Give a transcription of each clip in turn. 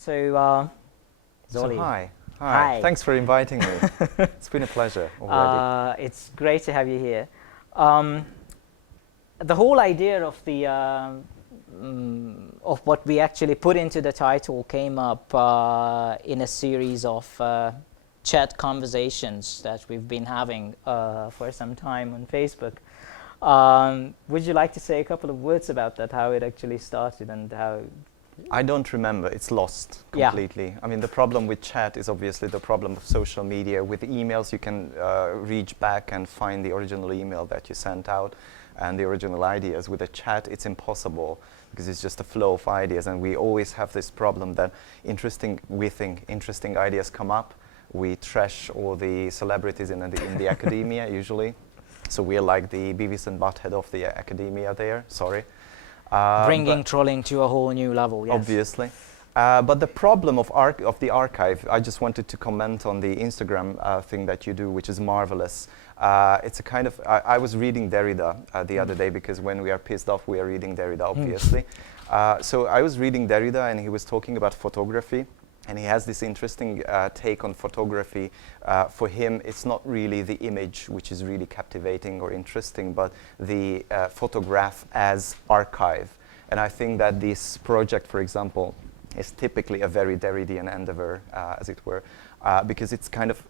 So, Zoli. Hi. Hi. Thanks for inviting me. It's been a pleasure already. It's great to have you here. The whole idea of the of what we actually put into the title came up in a series of chat conversations that we've been having for some time on Facebook. Would you like to say a couple of words about that, how it actually started and how... I don't remember. It's lost completely. Yeah. I mean, the problem with chat is obviously the problem of social media. With emails, you can reach back and find the original email that you sent out and the original ideas. With a chat, it's impossible because it's just a flow of ideas, and we always have this problem that we think interesting ideas come up. We trash all the celebrities in the academia usually. So we're like the Beavis and Butthead of the academia there. Sorry. Bringing trolling to a whole new level, yes. Obviously. But the problem of the archive, I just wanted to comment on the Instagram thing that you do, which is marvelous. It's a kind of, I was reading Derrida the other day, because when we are pissed off, we are reading Derrida, obviously. So I was reading Derrida, and he was talking about photography. And he has this interesting take on photography. For him, it's not really the image which is really captivating or interesting, but the photograph as archive. And I think that this project, for example, is typically a very Derridian endeavor, as it were, because it's kind of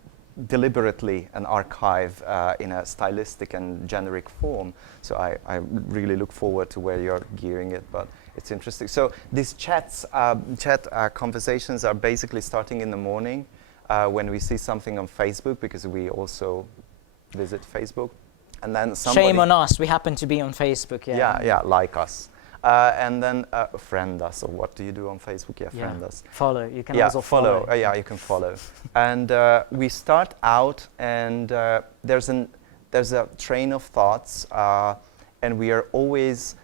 deliberately an archive in a stylistic and generic form. So I really look forward to where you're gearing it, but it's interesting. So these chat conversations are basically starting in the morning when we see something on Facebook, because we also visit Facebook. And then somebody... Shame on us, we happen to be on Facebook, yeah. Yeah, like us. And then friend us, or what do you do on Facebook? Yeah, friend us. Follow, you can also follow. Yeah, you can follow. And we start out, and there's a train of thoughts, and we are always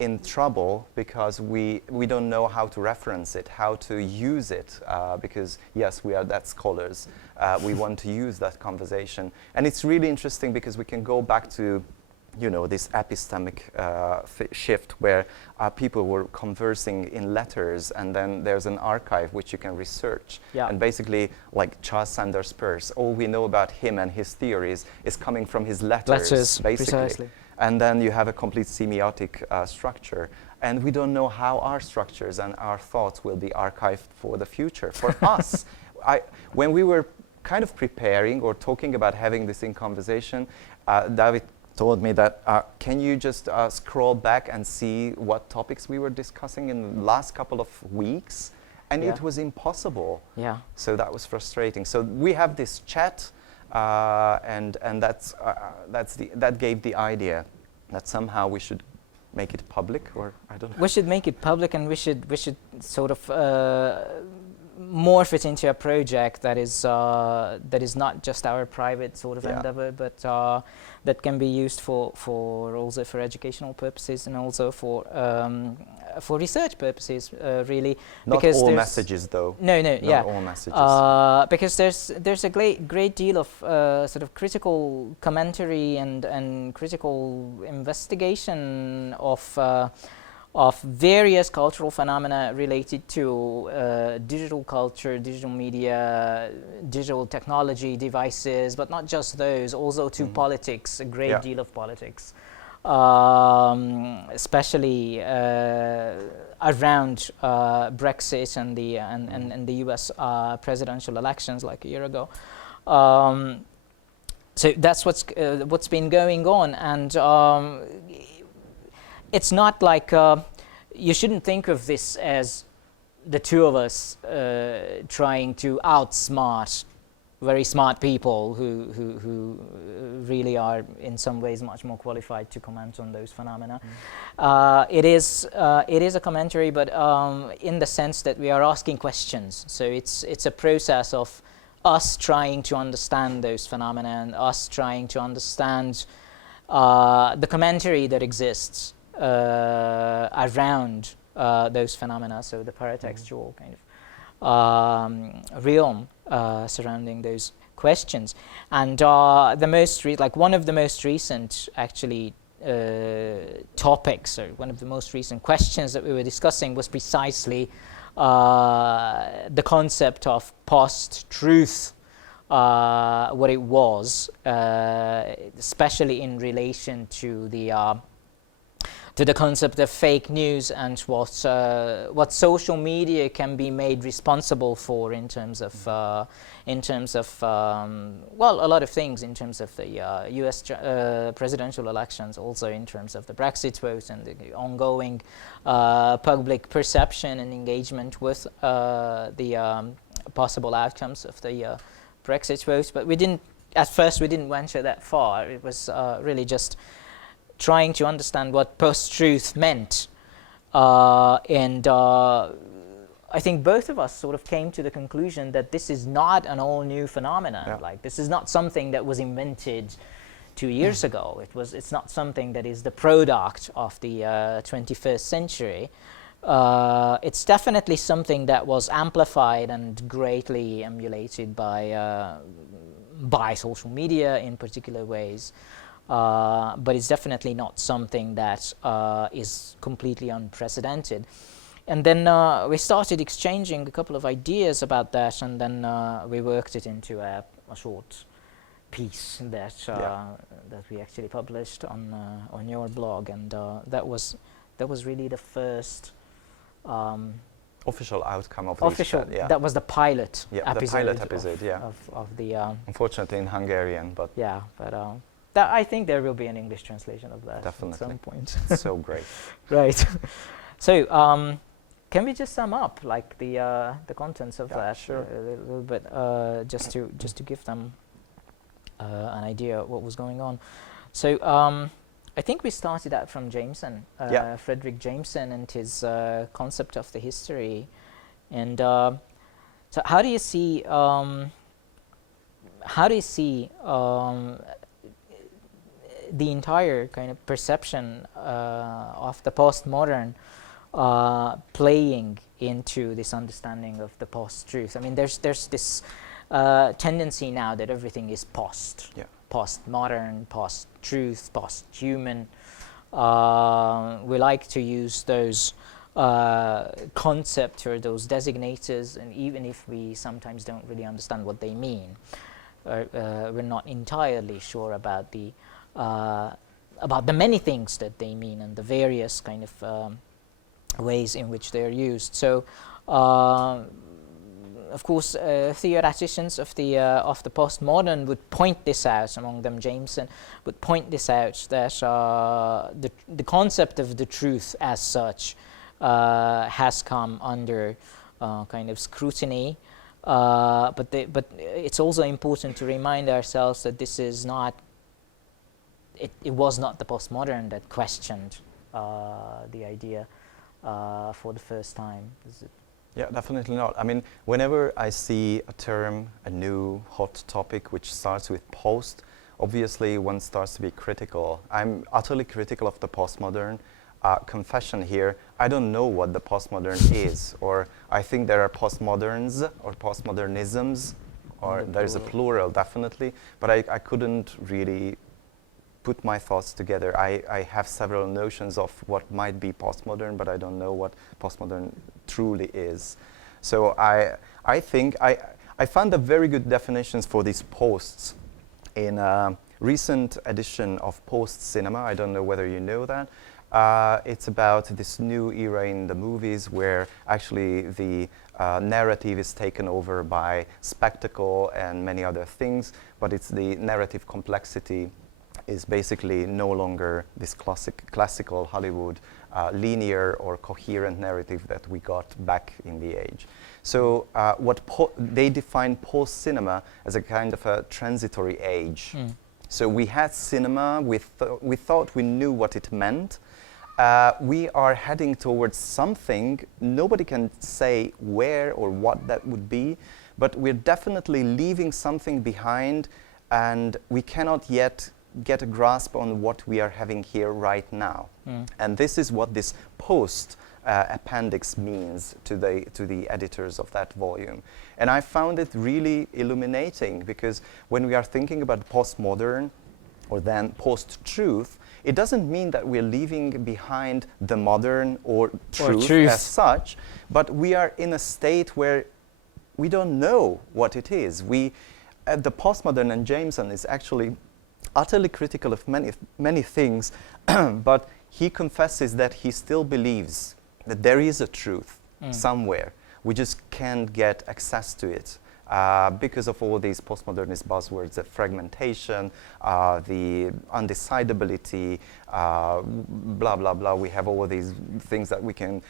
in trouble because we don't know how to reference it, how to use it, because yes, we are that scholars. We want to use that conversation. And it's really interesting because we can go back to this epistemic shift where people were conversing in letters, and then there's an archive which you can research. Yeah. And basically, like Charles Sanders Peirce, all we know about him and his theories is coming from his letters, basically. Precisely. And then you have a complete semiotic structure. And we don't know how our structures and our thoughts will be archived for the future. For us, when we were kind of preparing or talking about having this in conversation, David told me that, can you just scroll back and see what topics we were discussing in the last couple of weeks? And it was impossible. Yeah. So that was frustrating. So we have this chat, and that gave the idea that somehow we should make it public, or I don't know. We should make it public, and we should sort of morph it into a project that is not just our private sort of endeavor, but that can be used for also for educational purposes, and also for research purposes, really. Not because all messages, though. No, not all messages. Because there's a great deal of sort of critical commentary and critical investigation of various cultural phenomena related to digital culture, digital media, digital technology devices, but not just those, also to politics, a great deal of politics, especially around Brexit and the US presidential elections like a year ago. So that's what's been going on, and it's not like you shouldn't think of this as the two of us trying to outsmart very smart people who really are in some ways much more qualified to comment on those phenomena. It is a commentary, but in the sense that we are asking questions. So it's a process of us trying to understand those phenomena, and us trying to understand the commentary that exists around those phenomena, so the paratextual kind of realm surrounding those questions. And one of the most recent actually topics, or one of the most recent questions that we were discussing was precisely the concept of post-truth, what it was, especially in relation to the concept of fake news and what social media can be made responsible for in terms of well, a lot of things, in terms of the U.S. Presidential elections, also in terms of the Brexit vote and the ongoing public perception and engagement with the possible outcomes of the Brexit vote. But at first we didn't venture that far. It was really just trying to understand what post-truth meant, and I think both of us sort of came to the conclusion that this is not an all-new phenomenon. Yeah. Like, this is not something that was invented 2 years ago. It's not something that is the product of the 21st century. It's definitely something that was amplified and greatly emulated by social media in particular ways. But it's definitely not something that is completely unprecedented. And then we started exchanging a couple of ideas about that, and then we worked it into a short piece that that we actually published on your blog, and that was really the first official outcome of official. this. That was the pilot episode. The pilot episode, of the. Unfortunately, in Hungarian, but yeah, but. I think there will be an English translation of that definitely at some point. So great. Right. So, can we just sum up like the contents of that sure. a little bit, just to give them an idea of what was going on? So, I think we started out from Jameson, Frederick Jameson, and his concept of the history. And so, how do you see? The entire kind of perception of the postmodern playing into this understanding of the post-truth? I mean, there's this tendency now that everything is postmodern, post-truth, post-human. We like to use those concepts or those designators, and even if we sometimes don't really understand what they mean, we're not entirely sure about the many things that they mean and the various kind of ways in which they are used. So, of course, theoreticians of the postmodern would point this out. Among them, Jameson would point this out, that the concept of the truth as such has come under kind of scrutiny. But it's also important to remind ourselves that this is not. It was not the postmodern that questioned the idea for the first time. Is it? Yeah, definitely not. I mean, whenever I see a term, a new hot topic which starts with post, obviously one starts to be critical. I'm utterly critical of the postmodern. Confession here, I don't know what the postmodern is, or I think there are postmoderns or postmodernisms, or there's a plural definitely, but I couldn't really put my thoughts together. I have several notions of what might be postmodern, but I don't know what postmodern truly is. So I think I found a very good definitions for these posts in a recent edition of Post Cinema. I don't know whether you know that. It's about this new era in the movies where actually the narrative is taken over by spectacle and many other things, but it's the narrative complexity is basically no longer this classical Hollywood linear or coherent narrative that we got back in the age. So they define post-cinema as a kind of a transitory age. So we had cinema, we thought we knew what it meant. We are heading towards something, nobody can say where or what that would be, but we're definitely leaving something behind, and we cannot yet get a grasp on what we are having here right now. And this is what this post appendix means to the editors of that volume. And I found it really illuminating, because when we are thinking about postmodern, or then post-truth, it doesn't mean that we're leaving behind the modern or truth as such, but we are in a state where we don't know what it is. The postmodern, and Jameson is actually utterly critical of many things, but he confesses that he still believes that there is a truth somewhere. We just can't get access to it because of all these postmodernist buzzwords, the fragmentation, the undecidability, blah, blah, blah. We have all these things that we can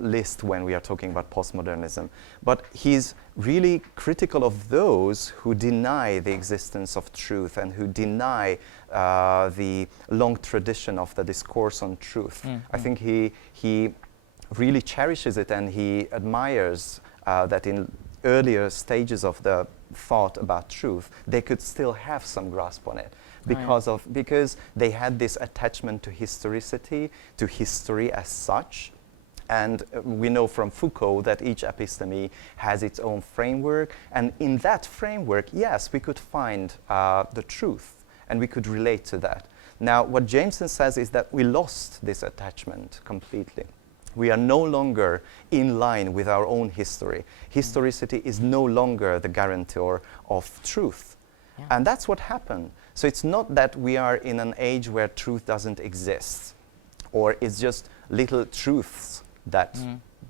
list when we are talking about postmodernism. But he's really critical of those who deny the existence of truth and who deny the long tradition of the discourse on truth. I think he really cherishes it, and he admires that in earlier stages of the thought about truth, they could still have some grasp on it because they had this attachment to historicity, to history as such. And we know from Foucault that each episteme has its own framework, and in that framework, yes, we could find the truth, and we could relate to that. Now, what Jameson says is that we lost this attachment completely. We are no longer in line with our own history. Historicity is no longer the guarantor of truth. Yeah. And that's what happened. So it's not that we are in an age where truth doesn't exist, or it's just little truths that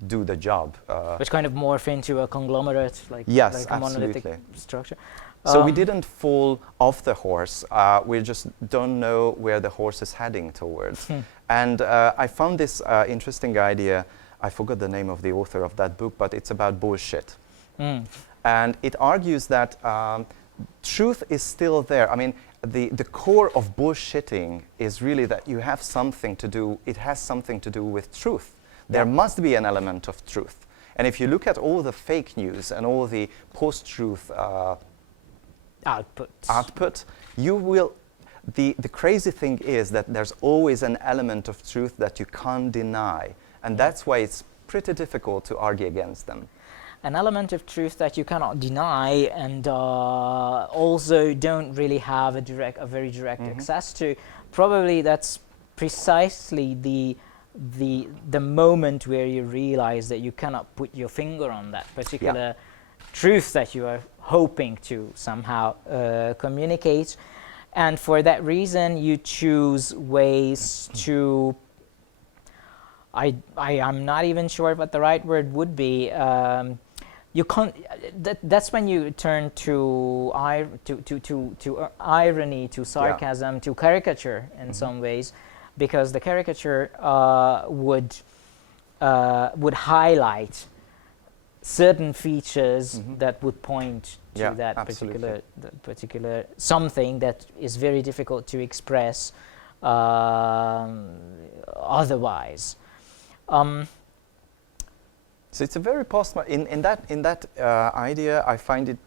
do the job. Which kind of morph into a conglomerate, like a monolithic structure. So we didn't fall off the horse. We just don't know where the horse is heading towards. And I found this interesting idea. I forgot the name of the author of that book, but it's about bullshit. And it argues that truth is still there. I mean, the core of bullshitting is really that you have something to do, it has something to do with truth. There must be an element of truth. And if you look at all the fake news and all the post-truth output, you will, the crazy thing is that there's always an element of truth that you can't deny. And that's why it's pretty difficult to argue against them. An element of truth that you cannot deny, and also don't really have a very direct access to. Probably that's precisely the moment where you realize that you cannot put your finger on that particular truth that you are hoping to somehow communicate, and for that reason you choose ways to, I'm not even sure what the right word would be. You can't. That's when you turn to irony, to sarcasm, to caricature in some ways, because the caricature would highlight certain features that would point to that particular something that is very difficult to express otherwise. So it's a very in that idea. I find it.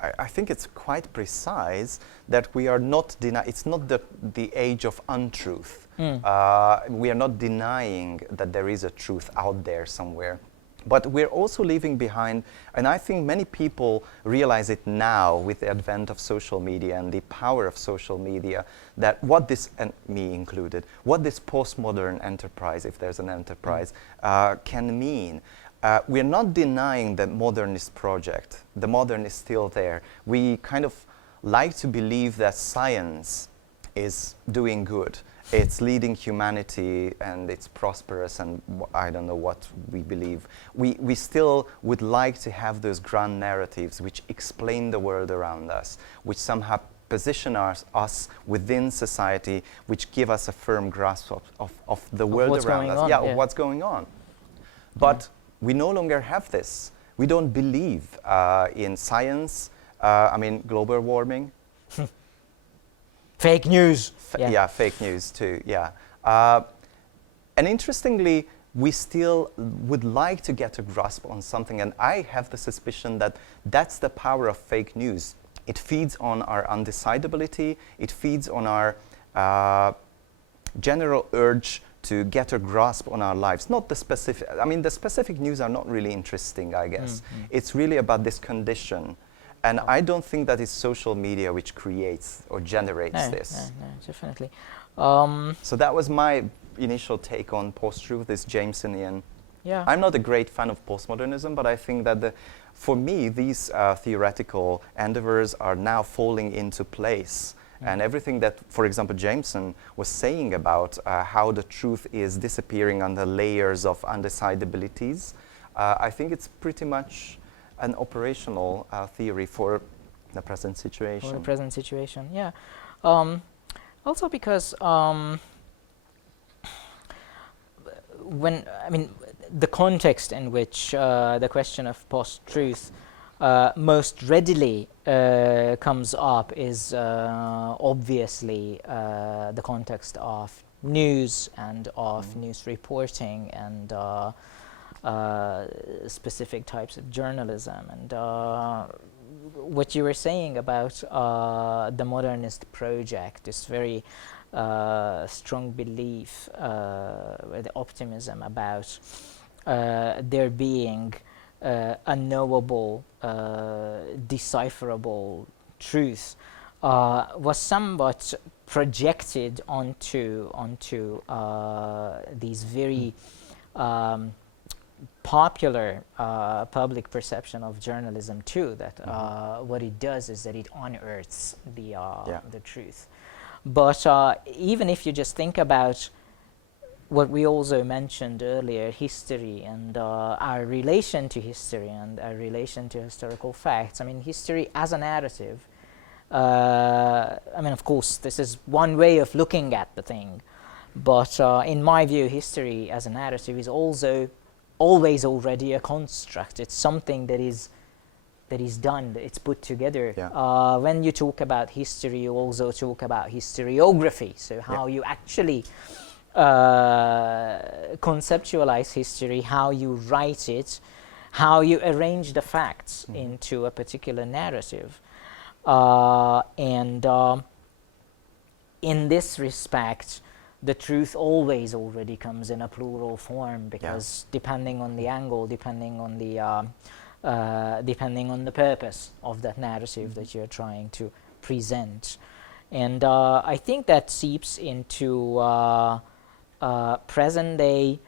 I think it's quite precise that we are not it's not the age of untruth. We are not denying that there is a truth out there somewhere, but we're also leaving behind. And I think many people realize it now with the advent of social media and the power of social media, that what this, and me included, what this postmodern enterprise, if there's an enterprise, can mean. We're not denying the modernist project. The modern is still there. We kind of like to believe that science is doing good. It's leading humanity and it's prosperous, and I don't know what we believe. We still would like to have those grand narratives which explain the world around us, which somehow position us within society, which give us a firm grasp of the world around us. Of what's going on. But we no longer have this. We don't believe in science. I mean, global warming. Fake news. Fake news too, and interestingly, we still would like to get a grasp on something, and I have the suspicion that that's the power of fake news. It feeds on our undecidability, it feeds on our general urge to get a grasp on our lives. Not the specific, I mean, the specific news are not really interesting, I guess. It's really about this condition. And I don't think that it's social media which creates or generates this. No, definitely. So that was my initial take on post-truth, this Jamesonian. Yeah. I'm not a great fan of postmodernism, but I think that for me, these theoretical endeavors are now falling into place. And everything that, for example, Jameson was saying about how the truth is disappearing under layers of undecidabilities, I think it's pretty much an operational theory for the present situation. For the present situation, yeah. Also because the context in which the question of post-truth most readily comes up is obviously the context of news and of news reporting and specific types of journalism. And what you were saying about the modernist project, this very strong belief, the optimism about there being unknowable, decipherable truth, was somewhat projected onto these very popular public perception of journalism too. That what it does is that it unearths the truth. But even if you just think about what we also mentioned earlier, history and our relation to history and our relation to historical facts. I mean, history as a narrative. Of course, this is one way of looking at the thing. But in my view, history as a narrative is also always already a construct. It's something that is done, it's put together. Yeah. When you talk about history, you also talk about historiography, so how you actually conceptualize history, how you write it, how you arrange the facts into a particular narrative. And in this respect, the truth always already comes in a plural form, because depending on the angle, depending on the purpose of that narrative that you're trying to present. And I think that seeps into present-day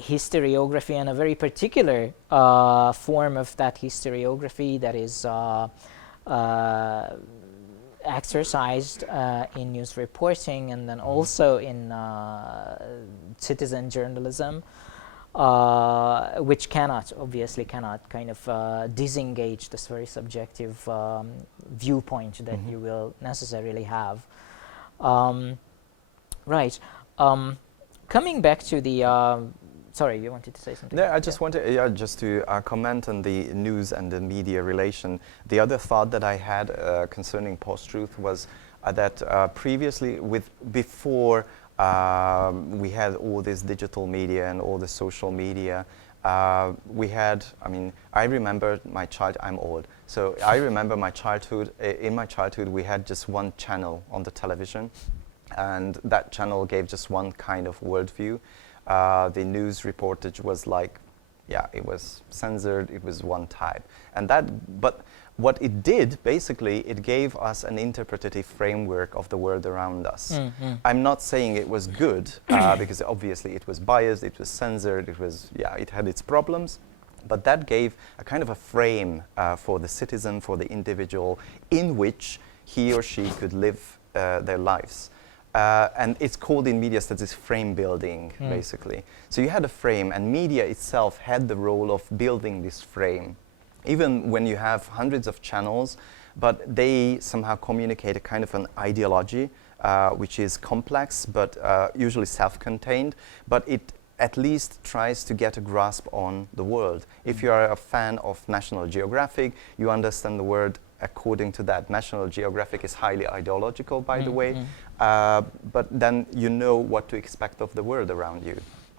historiography, and a very particular form of that historiography that is exercised in news reporting, and then also in citizen journalism, which obviously cannot kind of disengage this very subjective viewpoint that you will necessarily have. Right. Coming back to the sorry, you wanted to say something? Yeah, I just wanted just to comment on the news and the media relation. The other thought that I had concerning post-truth was that previously, before we had all this digital media and all the social media, we had, I remember I'm old, so I remember my childhood. In my childhood, we had just one channel on the television, and that channel gave just one kind of worldview. The news reportage was like, it was censored, it was one type. But what it did, basically, it gave us an interpretative framework of the world around us. I'm not saying it was good, because obviously it was biased, it was censored, it had its problems, but that gave a kind of a frame for the citizen, for the individual, in which he or she could live their lives. And it's called in media studies frame building, basically. So you had a frame, and media itself had the role of building this frame. Even when you have hundreds of channels, but they somehow communicate a kind of an ideology, which is complex, but usually self-contained, but it at least tries to get a grasp on the world. If you are a fan of National Geographic, you understand the world according to that. National Geographic is highly ideological, by the way, but then you know what to expect of the world around you.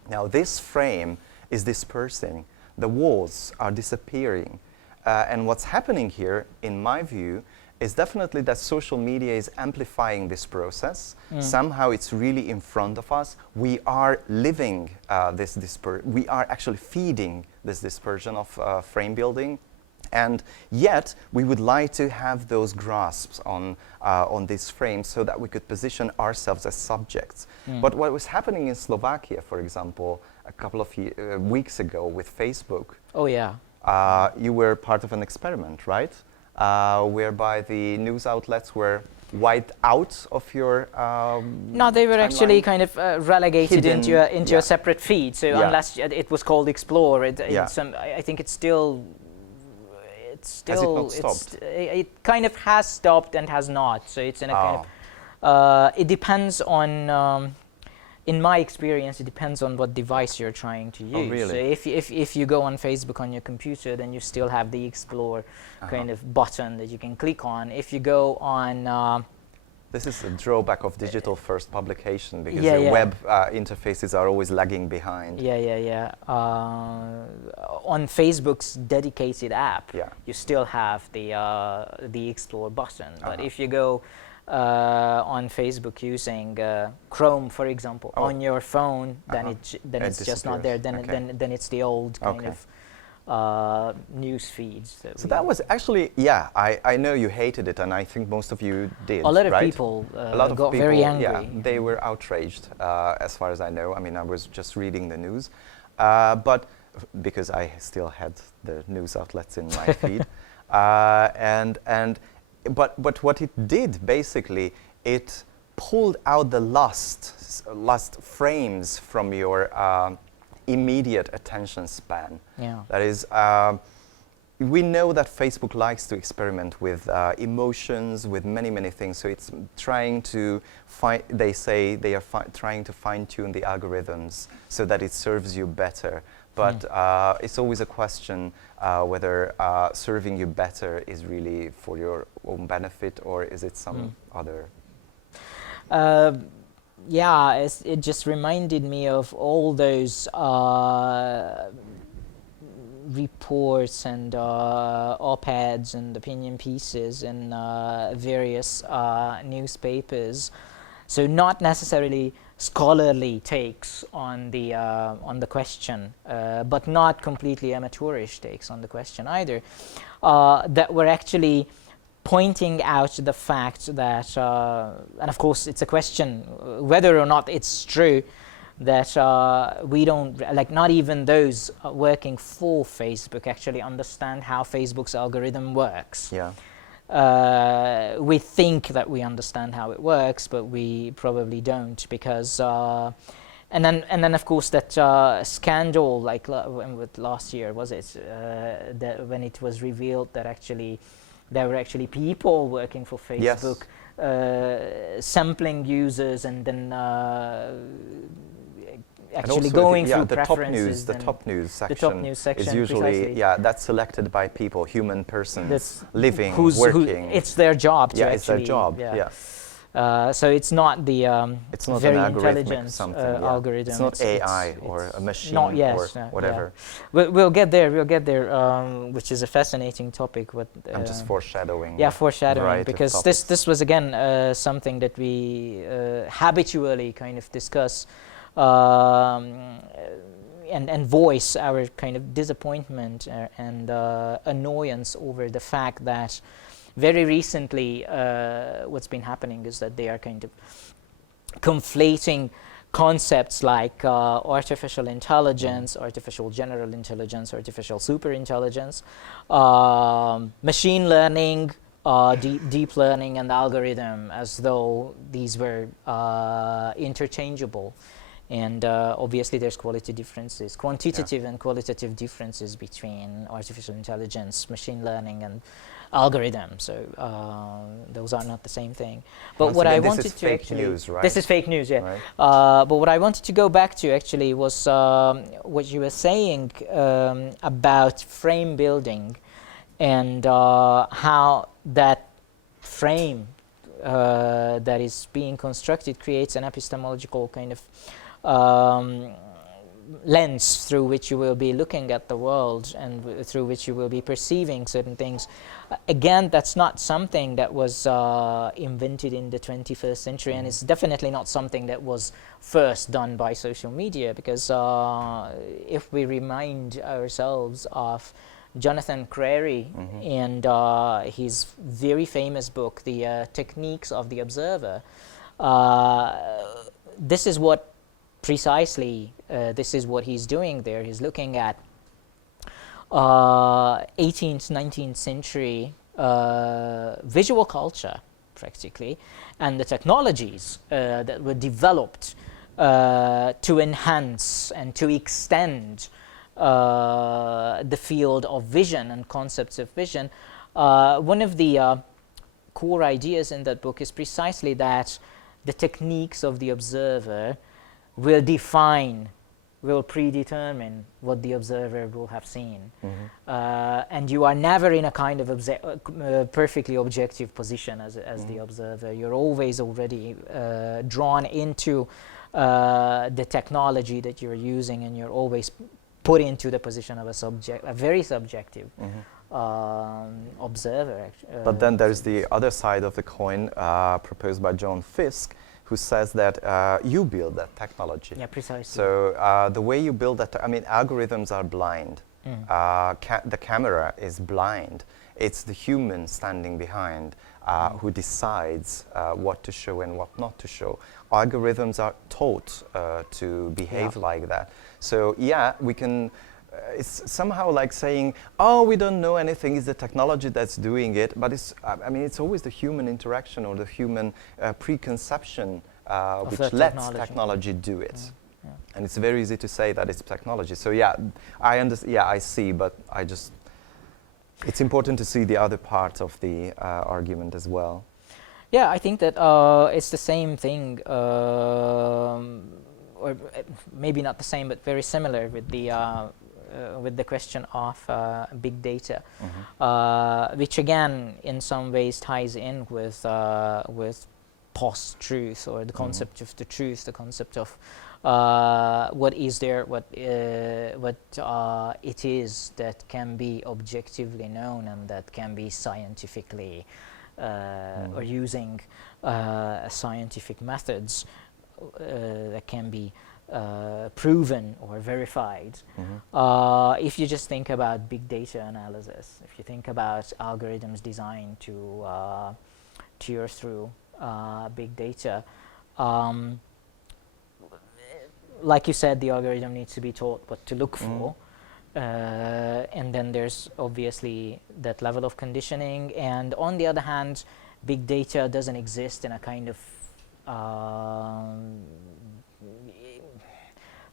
Now, this frame is dispersing. The walls are disappearing. And what's happening here, in my view, is definitely that social media is amplifying this process. Somehow it's really in front of us. We are living we are actually feeding this dispersion of frame building. And yet, we would like to have those grasps on this frame so that we could position ourselves as subjects. But what was happening in Slovakia, for example, a couple of weeks ago with Facebook, Oh yeah. you were part of an experiment, right? Whereby the news outlets were wiped out of your No, they were actually timeline? kind of relegated Hidden, into yeah. a separate feed. So Yeah. unless it was called Explore, Yeah. I think it's still. Has it not stopped? It kind of has stopped and has not. So it's in a kind Oh. of. It depends on. In my experience, it depends on what device you're trying to use. Oh, really? So if you go on Facebook on your computer, then you still have the Explore kind of button that you can click on. If you go on. This is a drawback of digital first publication because Yeah, the yeah. web interfaces are always lagging behind. Yeah. On Facebook's dedicated app, Yeah. you still have the Explore button. But Uh-huh. if you go on Facebook using Chrome, for example, Oh. on your phone, then It it's just not there. disappears. Then it's the old kind Okay. of news feeds. So that was actually, yeah, I know you hated it, and I think most of you did. a lot of right? people A lot of got people, very angry. yeah, they were outraged, as far as I know. I mean, I was just reading the news, but because I still had the news outlets in my feed, but what it did basically, it pulled out the last frames from your immediate attention span. Yeah. That is, we know that Facebook likes to experiment with emotions, with many things. So it's trying to they say they are trying to fine-tune the algorithms so that it serves you better. But it's always a question whether serving you better is really for your own benefit, or is it some other? Yeah, it just reminded me of all those reports and op-eds and opinion pieces in various newspapers. So not necessarily scholarly takes on the question, but not completely amateurish takes on the question either, that were actually pointing out the fact that, and of course it's a question whether or not it's true, that we don't, like not even those working for Facebook actually understand how Facebook's algorithm works. Yeah. We think that we understand how it works, but we probably don't, because and then of course that scandal, like with last year, was it that when it was revealed that actually there were actually people working for Facebook, sampling users and then actually going through preferences. The top news section. The top news section is usually precisely. that's selected by people, human persons, living, working. It's their job to yeah, actually. it's their job. Yeah. So it's not the It's not very an algorithmic intelligent something. algorithm. It's not AI or a machine not, yes, or whatever. Yeah. We'll get there. which is a fascinating topic. I'm just foreshadowing. Yeah, foreshadowing, variety of because topics. this was again something that we habitually kind of discuss and voice our kind of disappointment and annoyance over the fact that very recently what's been happening is that they are kind of conflating concepts like artificial intelligence, artificial general intelligence, artificial superintelligence, machine learning, deep learning, and algorithm, as though these were interchangeable. And obviously there's quality differences, quantitative and qualitative differences between artificial intelligence, machine learning, and algorithm. So those are not the same thing. But Once what again, I this wanted is to fake actually news, right? this is fake news, yeah. Right. But what I wanted to go back to actually was what you were saying about frame building and how that frame that is being constructed creates an epistemological kind of lens through which you will be looking at the world and through which you will be perceiving certain things. Again, that's not something that was invented in the 21st century, and it's definitely not something that was first done by social media, because if we remind ourselves of Jonathan Crary, and his very famous book, The Techniques of the Observer. This is what precisely, this is what he's doing there. He's looking at 18th, 19th century visual culture, practically, and the technologies that were developed to enhance and to extend the field of vision and concepts of vision. One of the core ideas in that book is precisely that the techniques of the observer will predetermine what the observer will have seen. And you are never in a kind of perfectly objective position as the observer. You're always already drawn into the technology that you're using, and you're always put into the position of a very subjective observer. But then there's the other side of the coin proposed by John Fiske, who says that you build that technology. Yeah, precisely. So the way you build that, algorithms are blind. The camera is blind. It's the human standing behind who decides what to show and what not to show. Algorithms are taught to behave like that. So yeah, we can, it's somehow like saying, oh, we don't know anything, it's the technology that's doing it, but it's, it's always the human interaction or the human preconception which lets technology do it. And it's very easy to say that it's technology. So yeah, I understand, yeah, I see, but it's important to see the other part of the argument as well. Yeah, I think that it's the same thing, or maybe not the same, but very similar with the question of big data, which again, in some ways, ties in with post-truth, or the concept of the truth, the concept of what is there, what it is that can be objectively known and that can be scientifically or using scientific methods that can be proven or verified. If you just think about big data analysis, if you think about algorithms designed to tear through big data, like you said, the algorithm needs to be taught what to look for. And then there's obviously that level of conditioning. And on the other hand, big data doesn't exist in a kind of,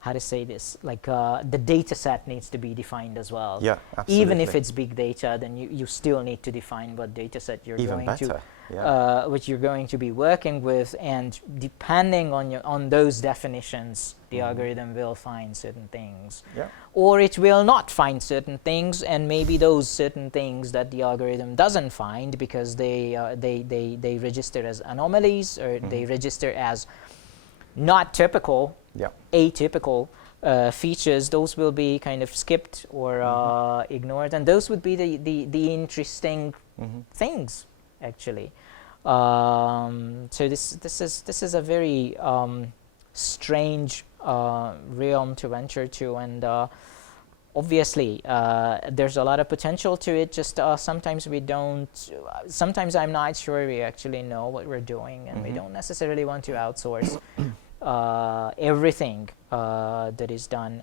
how to say this, like the data set needs to be defined as well. Yeah, absolutely. Even if it's big data, then you still need to define what data set you're which you're going to be working with, and depending on those definitions, the algorithm will find certain things, or it will not find certain things, and maybe those certain things that the algorithm doesn't find because they register as anomalies, or they register as not typical, atypical features. Those will be kind of skipped or ignored, and those would be the interesting things, actually. So this is a very strange realm to venture to, and obviously there's a lot of potential to it. Just sometimes we don't. Sometimes I'm not sure we actually know what we're doing, and we don't necessarily want to outsource everything that is done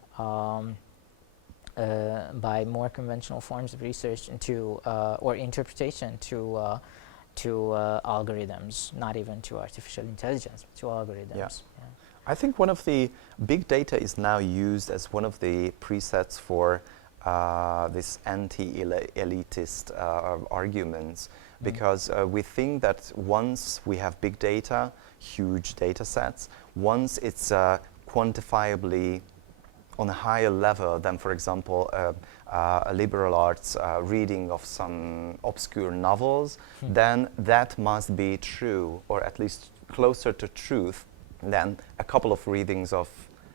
by more conventional forms of research into or interpretation to algorithms, not even to artificial intelligence, but to algorithms. I think one of the big data is now used as one of the presets for this anti-elitist arguments, because we think that once we have big data, huge data sets, once it's quantifiably on a higher level than, for example, a liberal arts reading of some obscure novels, then that must be true, or at least closer to truth than a couple of readings of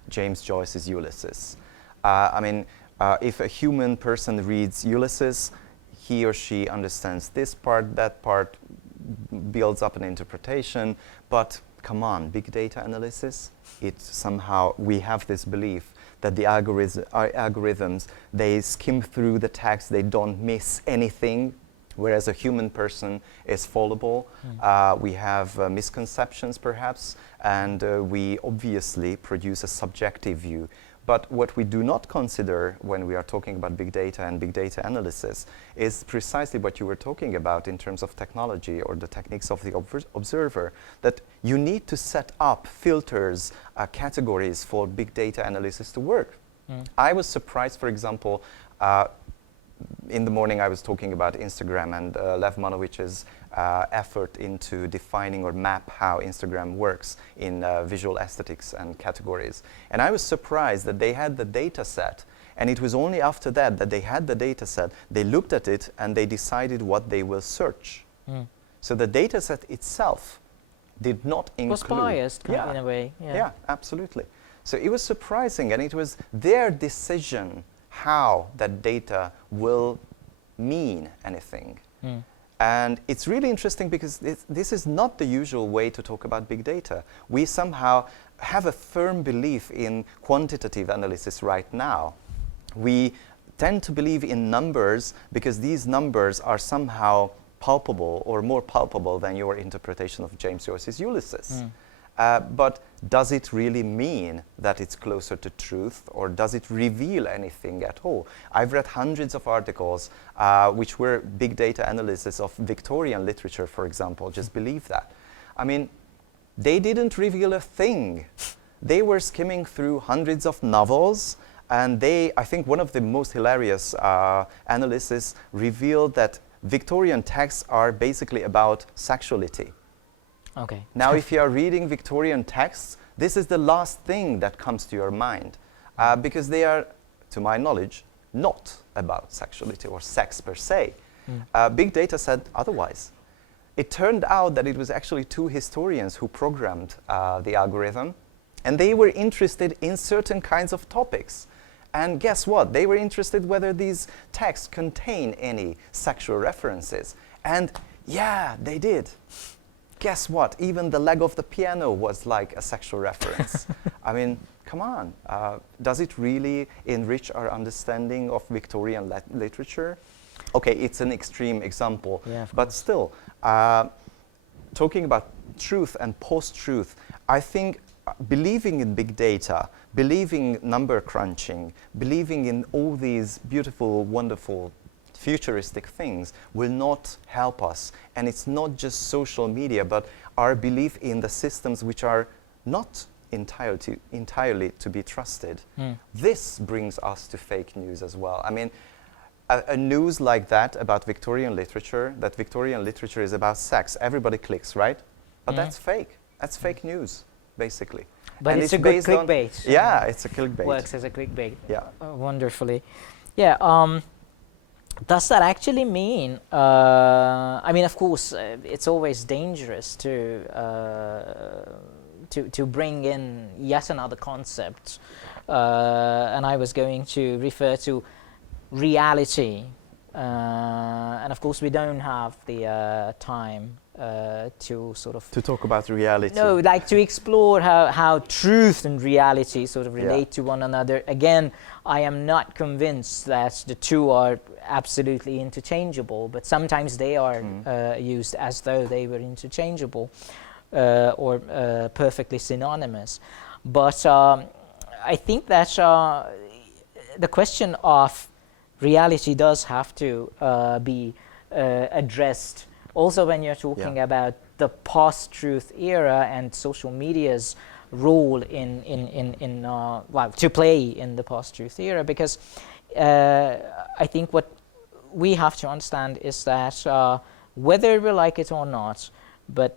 James Joyce's Ulysses. If a human person reads Ulysses, he or she understands this part, that part, builds up an interpretation, but come on, big data analysis, it somehow, we have this belief that the algorithms, they skim through the text, they don't miss anything, whereas a human person is fallible. We have misconceptions perhaps, and we obviously produce a subjective view. But what we do not consider when we are talking about big data and big data analysis is precisely what you were talking about in terms of technology or the techniques of the observer, that you need to set up filters, categories for big data analysis to work. I was surprised, for example, in the morning I was talking about Instagram and Lev Manovich's effort into defining or map how Instagram works in visual aesthetics and categories. And I was surprised that they had the data set, and it was only after that they had the data set, they looked at it and they decided what they will search. So the data set itself did not include... was biased in a way. Yeah, absolutely. So it was surprising, and it was their decision how that data will mean anything. And it's really interesting because this is not the usual way to talk about big data. We somehow have a firm belief in quantitative analysis right now. We tend to believe in numbers because these numbers are somehow palpable or more palpable than your interpretation of James Joyce's Ulysses. But does it really mean that it's closer to truth, or does it reveal anything at all? I've read hundreds of articles which were big data analysis of Victorian literature, for example. Just believe that. I mean, they didn't reveal a thing. They were skimming through hundreds of novels, and I think one of the most hilarious analysis revealed that Victorian texts are basically about sexuality. Okay. Now, if you are reading Victorian texts, this is the last thing that comes to your mind, because they are, to my knowledge, not about sexuality or sex per se. Big data said otherwise. It turned out that it was actually two historians who programmed the algorithm, and they were interested in certain kinds of topics. And guess what? They were interested whether these texts contain any sexual references. And yeah, they did. Guess what? Even the leg of the piano was like a sexual reference. I mean, come on. Does it really enrich our understanding of Victorian literature? Okay, it's an extreme example, but still, talking about truth and post-truth, I think believing in big data, believing number crunching, believing in all these beautiful, wonderful futuristic things will not help us. And it's not just social media, but our belief in the systems which are not entirely to be trusted. This brings us to fake news as well. I mean, a news like that about Victorian literature, that Victorian literature is about sex, everybody clicks, right? But that's fake. That's fake news, basically. But and it's a good clickbait. Yeah, it's a clickbait. Works as a clickbait. Yeah. Wonderfully. Yeah. Does that actually mean, I mean, of course, it's always dangerous to bring in yet another concept, and I was going to refer to reality, and of course we don't have the time to sort of... To talk about reality. No, like to explore how truth and reality sort of relate to one another. Again, I am not convinced that the two are absolutely interchangeable, but sometimes they are used as though they were interchangeable or perfectly synonymous. But I think that the question of reality does have to be addressed also when you're talking about the post-truth era and social media's role to play in the post-truth era, because I think what we have to understand is that whether we like it or not, but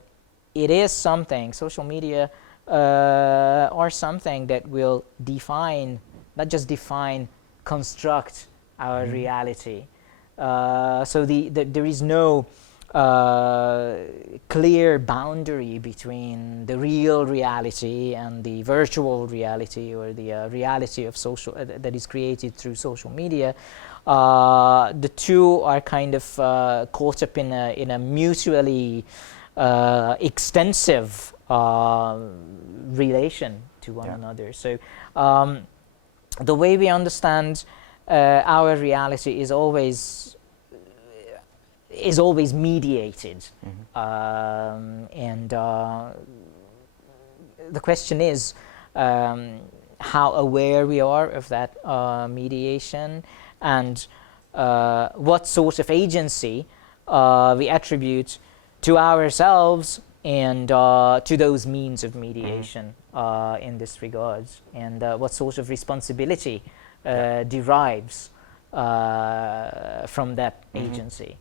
it is something, social media are something that will define, not just define, construct our reality. So there is no clear boundary between the real reality and the virtual reality, or the reality of social that is created through social media. The two are kind of caught up in a mutually extensive relation to one another. So the way we understand our reality is always mediated, and the question is how aware we are of that mediation, and what sort of agency we attribute to ourselves and to those means of mediation in this regard, and what sort of responsibility derives from that agency.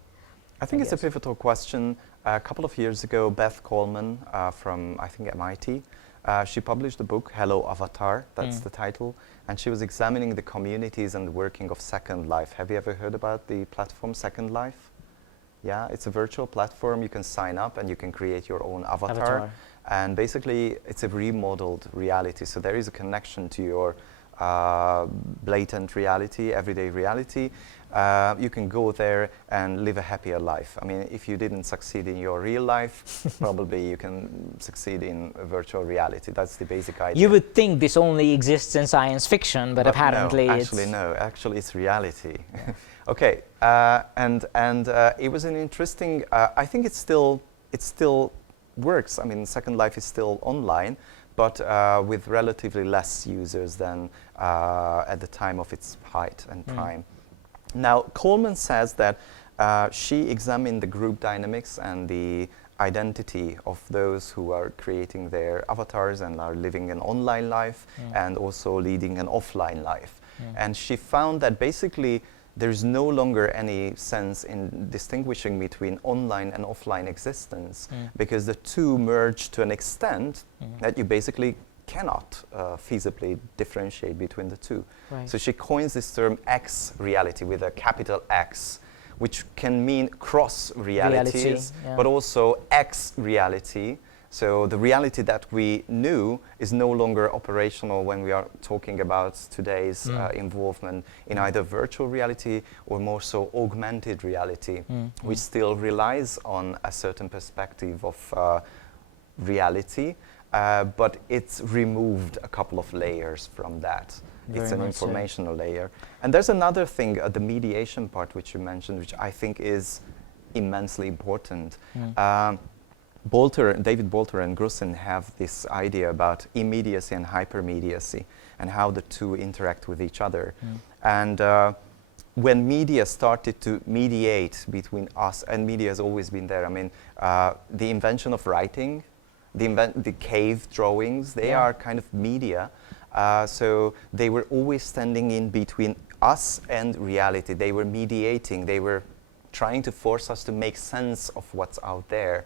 I think it's a pivotal question. A couple of years ago, Beth Coleman from, I think, MIT, she published a book, Hello Avatar, that's the title, and she was examining the communities and the working of Second Life. Have you ever heard about the platform Second Life? Yeah, it's a virtual platform. You can sign up and you can create your own avatar. And basically, it's a remodeled reality. So there is a connection to your blatant reality, everyday reality. You can go there and live a happier life. I mean, if you didn't succeed in your real life, probably you can succeed in a virtual reality. That's the basic idea. You would think this only exists in science fiction, but apparently no, actually it's reality. Yeah. Okay, and it was an interesting. I think it still works. I mean, Second Life is still online, but with relatively less users than at the time of its height and prime. Now, Coleman says that she examined the group dynamics and the identity of those who are creating their avatars and are living an online life and also leading an offline life. And she found that basically there's no longer any sense in distinguishing between online and offline existence because the two merge to an extent that you basically cannot feasibly differentiate between the two. Right. So she coins this term X reality with a capital X, which can mean cross realities, but also X reality. So the reality that we knew is no longer operational when we are talking about today's involvement in either virtual reality or more so augmented reality, which still relies on a certain perspective of reality, but it's removed a couple of layers from that. It's an informational layer. And there's another thing, the mediation part which you mentioned, which I think is immensely important. David Bolter and Grusin have this idea about immediacy and hypermediacy and how the two interact with each other. And when media started to mediate between us, and media has always been there, I mean, the invention of writing, the cave drawings, they are kind of media. So they were always standing in between us and reality. They were mediating. They were trying to force us to make sense of what's out there.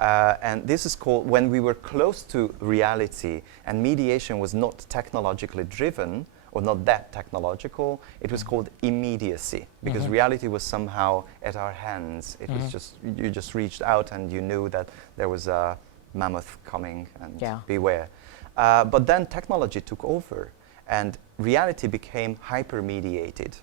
And this is called, when we were close to reality and mediation was not technologically driven or not that technological, it was called immediacy because reality was somehow at our hands. It was just, you just reached out and you knew that there was a mammoth coming and beware. But then technology took over and reality became hyper-mediated.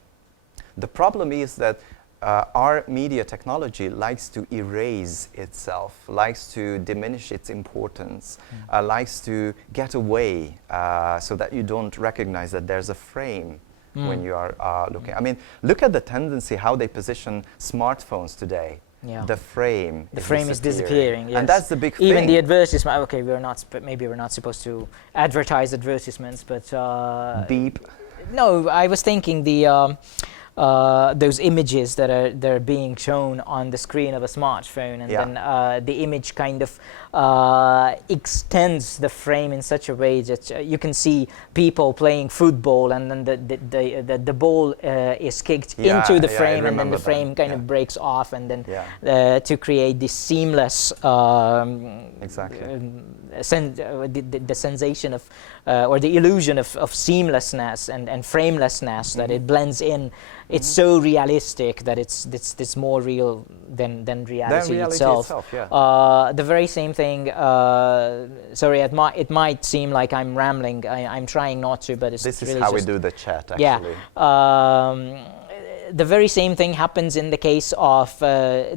The problem is that our media technology likes to erase itself, likes to diminish its importance, likes to get away so that you don't recognize that there's a frame when you are looking. I mean, look at the tendency how they position smartphones today. The frame is disappearing. Yes. And that's the big thing. Even the advertisement, okay, maybe we're not supposed to advertise advertisements, but... Beep. No, I was thinking those images that are being shown on the screen of a smartphone, and then the image kind of extends the frame in such a way that you can see people playing football, and then the ball is kicked into the frame, and then the frame kind of breaks off, and then to create this seamless the sensation of or the illusion of seamlessness and framelessness, that it blends in. It's so realistic that it's more real than reality itself. The very same thing. Sorry, it might seem like I'm rambling. I'm trying not to, but it's this really is how we do the chat. Actually, the very same thing happens in the case of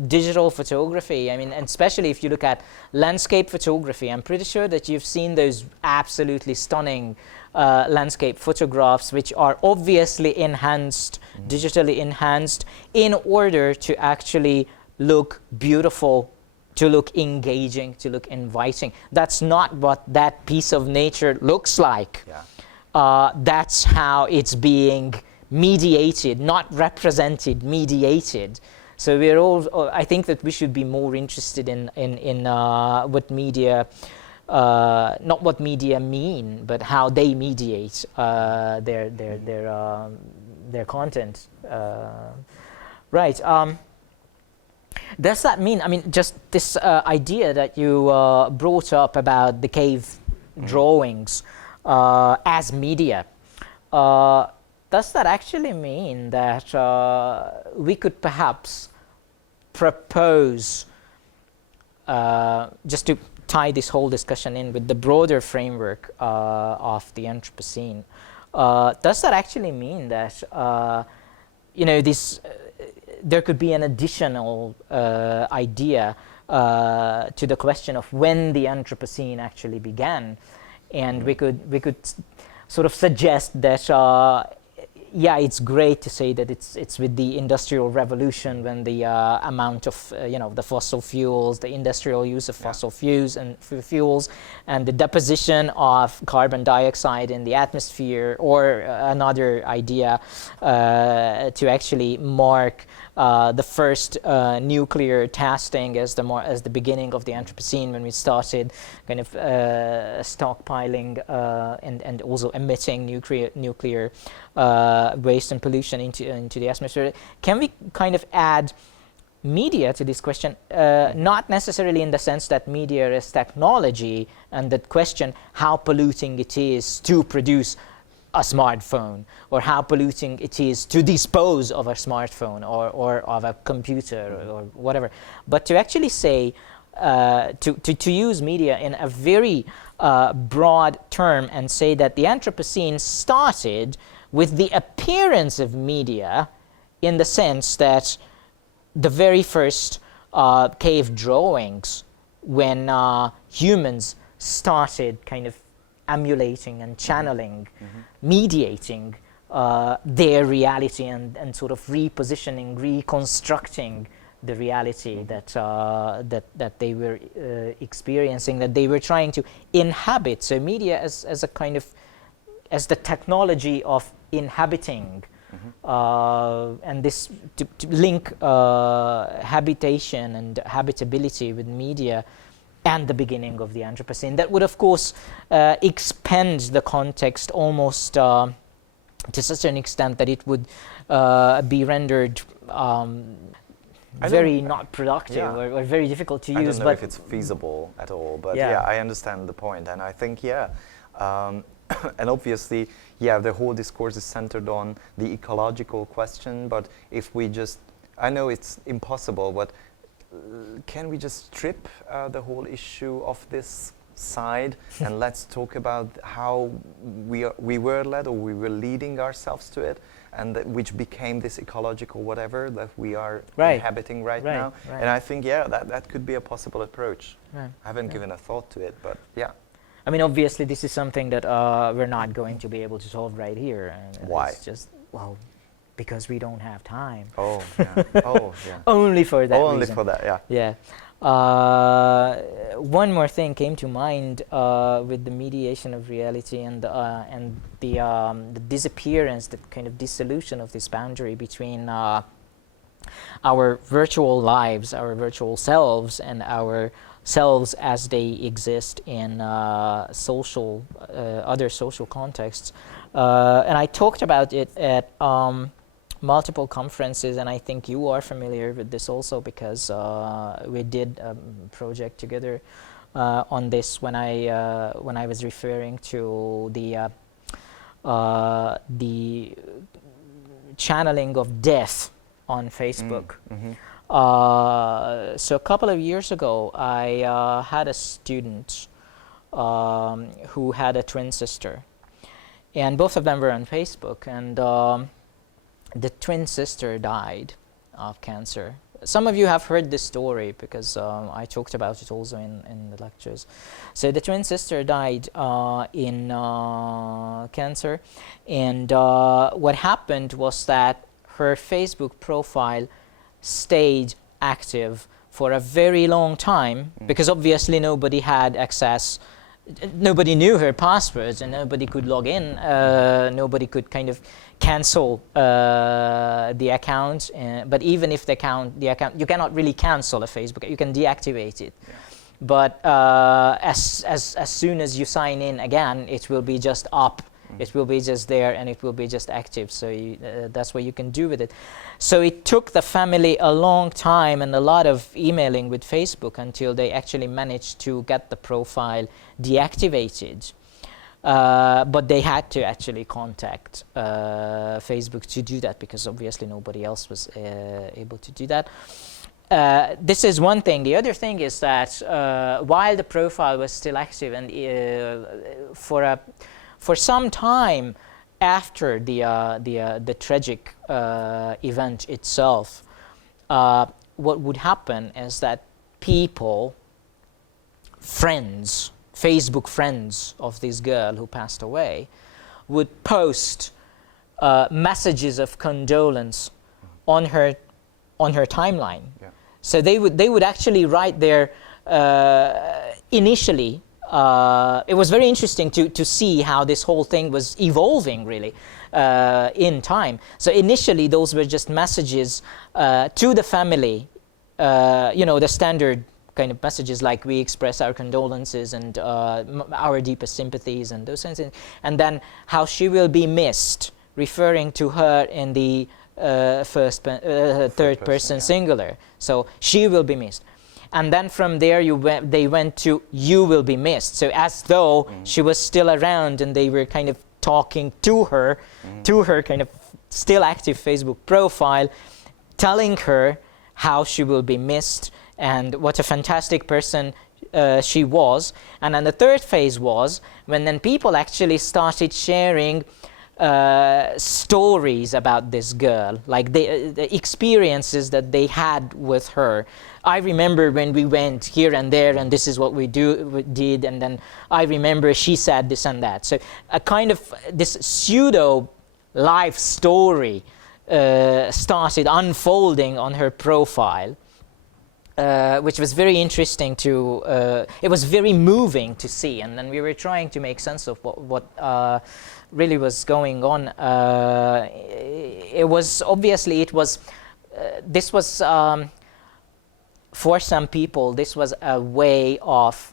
digital photography. I mean, and especially if you look at landscape photography, I'm pretty sure that you've seen those absolutely stunning landscape photographs, which are obviously enhanced, digitally enhanced, in order to actually look beautiful, to look engaging, to look inviting. That's not what that piece of nature looks like. Yeah. That's how it's being mediated, not represented, mediated. So we're all, I think that we should be more interested in what media, not what media mean, but how they mediate their content. Right. Does that mean, I mean, just this idea that you brought up about the cave drawings as media, does that actually mean that we could perhaps propose, just to tie this whole discussion in with the broader framework of the Anthropocene, does that actually mean that, you know, this, there could be an additional idea to the question of when the Anthropocene actually began, and we could sort of suggest that yeah, it's great to say that it's with the Industrial Revolution when the amount of you know, the fossil fuels, the industrial use of fossil fuels and the deposition of carbon dioxide in the atmosphere, or another idea to actually mark the first nuclear testing as the beginning of the Anthropocene, when we started kind of stockpiling and also emitting nuclear waste and pollution into the atmosphere. Can we kind of add media to this question, not necessarily in the sense that media is technology, and that question how polluting it is to produce a smartphone, or how polluting it is to dispose of a smartphone or of a computer or whatever, but to actually say, to use media in a very broad term and say that the Anthropocene started with the appearance of media, in the sense that the very first cave drawings, when humans started kind of emulating and channeling, mediating their reality and sort of repositioning, reconstructing the reality that they were experiencing, that they were trying to inhabit. So media as a kind of, as the technology of inhabiting, and this to link habitation and habitability with media and the beginning of the Anthropocene. That would, of course, expand the context almost to such an extent that it would be rendered very not productive, or very difficult to use. I don't know if it's feasible at all, but yeah, I understand the point, and I think and obviously, the whole discourse is centered on the ecological question, but if we just, I know it's impossible, but can we just strip the whole issue of this side and let's talk about how we were led, or we were leading ourselves to it, and which became this ecological whatever that we are inhabiting right now. And I think, that could be a possible approach. I haven't given a thought to it, but yeah. I mean, obviously, this is something that we're not going to be able to solve right here. And why? It's just, well, because we don't have time. Oh, yeah. Oh, yeah. Only for that Only reason. for that, yeah. Yeah. One more thing came to mind with the mediation of reality and the disappearance, the kind of dissolution of this boundary between our virtual lives, our virtual selves, and our selves as they exist in social, other social contexts. And I talked about it at multiple conferences, and I think you are familiar with this also, because we did a project together on this when I was referring to the channeling of death on Facebook. So a couple of years ago, I had a student who had a twin sister, and both of them were on Facebook, and the twin sister died of cancer. Some of you have heard this story because I talked about it also in the lectures. So the twin sister died in cancer, and what happened was that her Facebook profile stayed active for a very long time, because obviously nobody had access, nobody knew her passwords, and nobody could log in, nobody could kind of cancel the account, but even if the account, you cannot really cancel a Facebook, you can deactivate it. Yeah. But as soon as you sign in again, it will be just up, it will be just there, and it will be just active, so that's what you can do with it. So it took the family a long time and a lot of emailing with Facebook until they actually managed to get the profile deactivated. But they had to actually contact Facebook to do that, because obviously nobody else was able to do that. This is one thing. The other thing is that while the profile was still active, and for some time after the tragic event itself, what would happen is that people, friends, Facebook friends of this girl who passed away, would post messages of condolence on her timeline. Yeah. So they would actually write there initially. It was very interesting to see how this whole thing was evolving really in time. So initially those were just messages to the family, the standard kind of messages like we express our condolences and our deepest sympathies and those kinds of things. And then how she will be missed, referring to her in the third person singular. So she will be missed. And then from there they went to you will be missed. So as though she was still around and they were kind of talking to her kind of still active Facebook profile, telling her how she will be missed and what a fantastic person she was. And then the third phase was when then people actually started sharing stories about this girl, like the experiences that they had with her. I remember when we went here and there, and this is what we did, and then I remember she said this and that. So a kind of this pseudo life story started unfolding on her profile, which was very interesting it was very moving to see. And then we were trying to make sense of what really was going on. This was for some people, this was a way of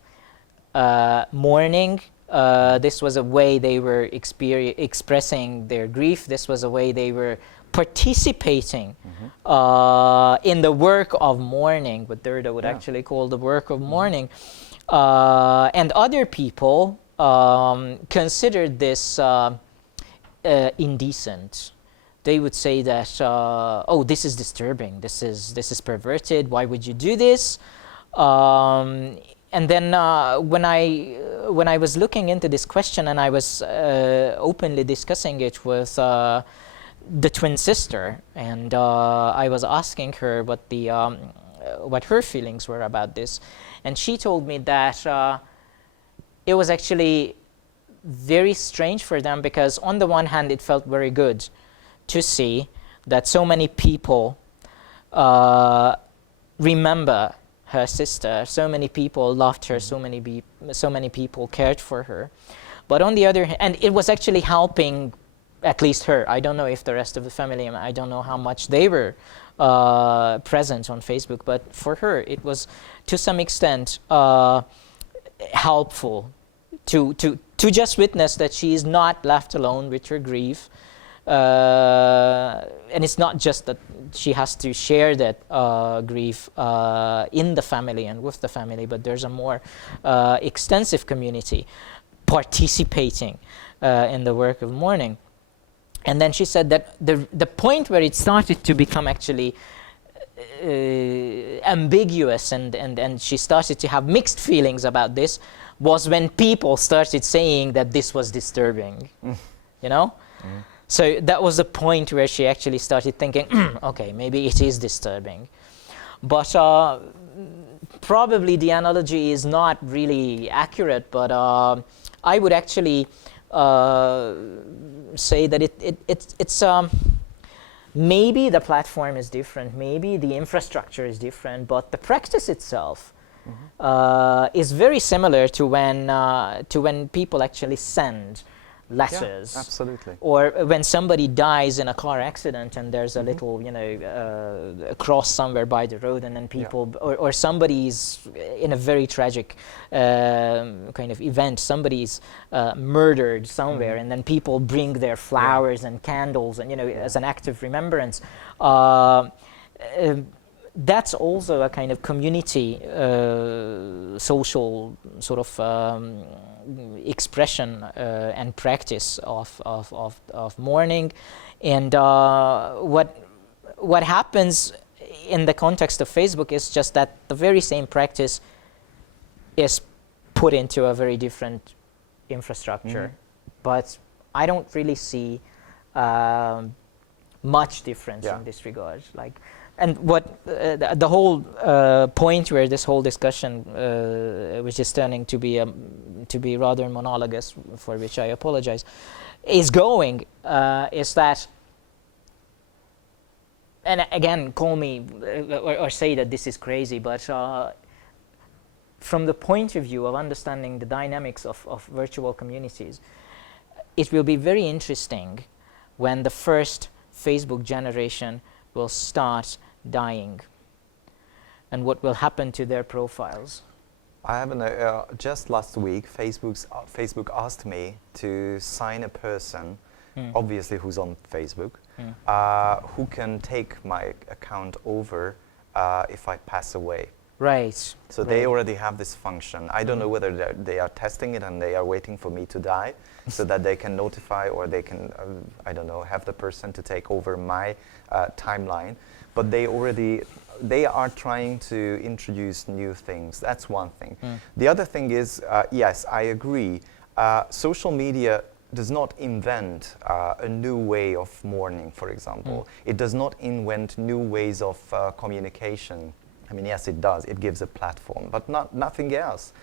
mourning. This was a way they were expressing their grief. This was a way they were participating in the work of mourning, what Derrida would actually call the work of mourning. And other people considered this indecent. They would say that, oh, this is disturbing, this is perverted, why would you do this? And then when I was looking into this question and I was openly discussing it with the twin sister, and I was asking her what her feelings were about this, and she told me that it was actually very strange for them, because on the one hand it felt very good to see that so many people remember her sister, so many people loved her, so many people cared for her. But on the other hand, and it was actually helping at least her. I don't know if the rest of the family, I don't know how much they were present on Facebook, but for her it was to some extent helpful to just witness that she is not left alone with her grief. And it's not just that she has to share that grief in the family and with the family, but there's a more extensive community participating in the work of mourning. And then she said that the point where it started to become actually ambiguous and she started to have mixed feelings about this was when people started saying that this was disturbing, you know? So that was the point where she actually started thinking, okay, maybe it is disturbing. But probably the analogy is not really accurate, but I would actually say that it's maybe the platform is different, maybe the infrastructure is different, but the practice itself is very similar to when people actually send letters. Yeah, absolutely. Or when somebody dies in a car accident and there's a little, a cross somewhere by the road, and then people, or somebody's in a very tragic kind of event, somebody's murdered somewhere, and then people bring their flowers and candles, and as an act of remembrance. That's also a kind of community, social sort of expression and practice of mourning. And what happens in the context of Facebook is just that the very same practice is put into a very different infrastructure. But I don't really see much difference in this regard. And what the whole point where this whole discussion, which is turning to be rather monologous, for which I apologize, is going, is that, and again, call me or say that this is crazy, but from the point of view of understanding the dynamics of virtual communities, it will be very interesting when the first Facebook generation will start dying, and what will happen to their profiles. I have just last week, Facebook asked me to sign a person, obviously who's on Facebook, who can take my account over if I pass away. Right. So they already have this function. I don't know whether they are testing it and they are waiting for me to die so that they can notify, or they can, I don't know, have the person to take over my timeline. But they are trying to introduce new things. That's one thing. The other thing is, yes, I agree. Social media does not invent a new way of mourning, for example. It does not invent new ways of communication. I mean, yes, it does. It gives a platform, but nothing else.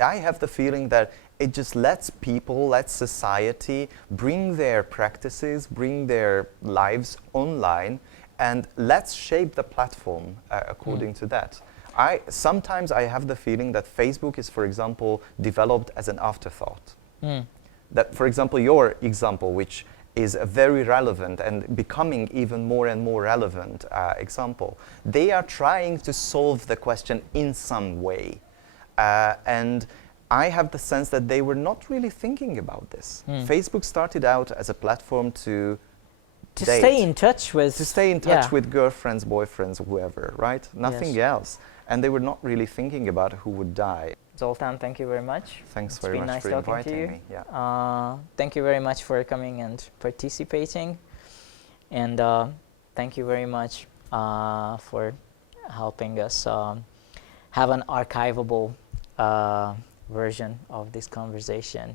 I have the feeling that it just lets people, lets society bring their practices, bring their lives online, and let's shape the platform according to that. Sometimes I have the feeling that Facebook is, for example, developed as an afterthought. That, for example, your example, which is a very relevant and becoming even more and more relevant example, they are trying to solve the question in some way. And I have the sense that they were not really thinking about this. Facebook started out as a platform to date, stay in touch with... To stay in touch with girlfriends, boyfriends, whoever, right? Nothing else. And they were not really thinking about who would die. Zoltán, thank you very much. Thanks very much for inviting me. Yeah. Thank you very much for coming and participating. And thank you very much for helping us have an archivable version of this conversation.